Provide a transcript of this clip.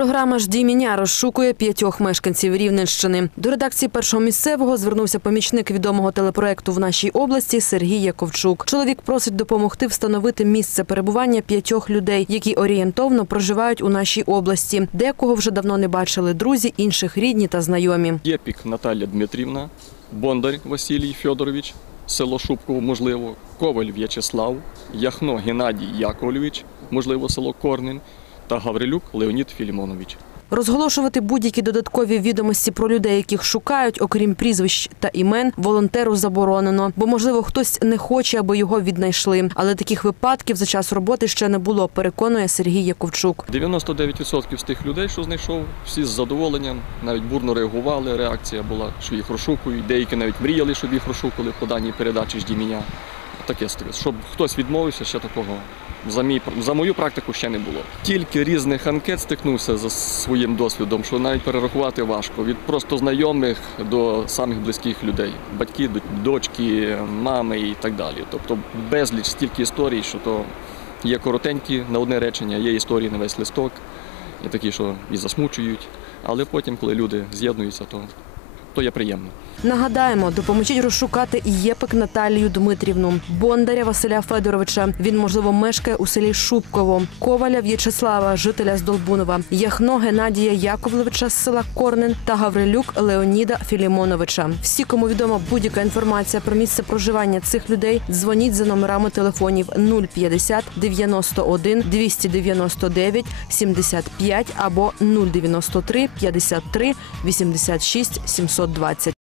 Програма «Жді мене» розшукує п'ятьох мешканців Рівненщини. До редакції першого місцевого звернувся помічник відомого телепроекту в нашій області Сергій Яковчук. Чоловік просить допомогти встановити місце перебування п'ятьох людей, які орієнтовно проживають у нашій області. Декого вже давно не бачили друзі, інших рідні та знайомі. Єпік Наталія Дмитрівна, Бондар Василій Федорович, село Шубково, можливо, Коваль В'ячеслав, Яхно Геннадій Яковлевич, можливо, село Корнин, та Гаврилюк Леонід Філімонович. Розголошувати будь-які додаткові відомості про людей, яких шукають, окрім прізвищ та імен, волонтеру заборонено, бо можливо хтось не хоче, аби його віднайшли. Але таких випадків за час роботи ще не було. Переконує Сергій Яковчук. 99% з тих людей, що знайшов, всі з задоволенням, навіть бурно реагували. Реакція була, що їх розшукують. Деякі навіть мріяли, щоб їх розшукали по даній передачі «Жді мене». Таке. Щоб хтось відмовився, ще такого за, мій, за мою практику ще не було. Тільки різних анкет стикнувся за своїм досвідом, що навіть перерахувати важко. Від просто знайомих до самих близьких людей, батьки, дочки, мами і так далі. Тобто безліч стільки історій, що то є коротенькі на одне речення, є історії на весь листок, є такі, що і засмучують. Але потім, коли люди з'єднуються, то, то є приємно. Нагадаємо, допоможіть розшукати Єпик Наталію Дмитрівну, Бондаря Василя Федоровича. Він можливо мешкає у селі Шубково, Коваля В'ячеслава, жителя з Долбунова, Яхно Геннадія Яковлевича з села Корнин та Гаврилюк Леоніда Філімоновича. Всі, кому відома будь-яка інформація про місце проживання цих людей, дзвоніть за номерами телефонів 050 91 299 75 або 093 53 86 720.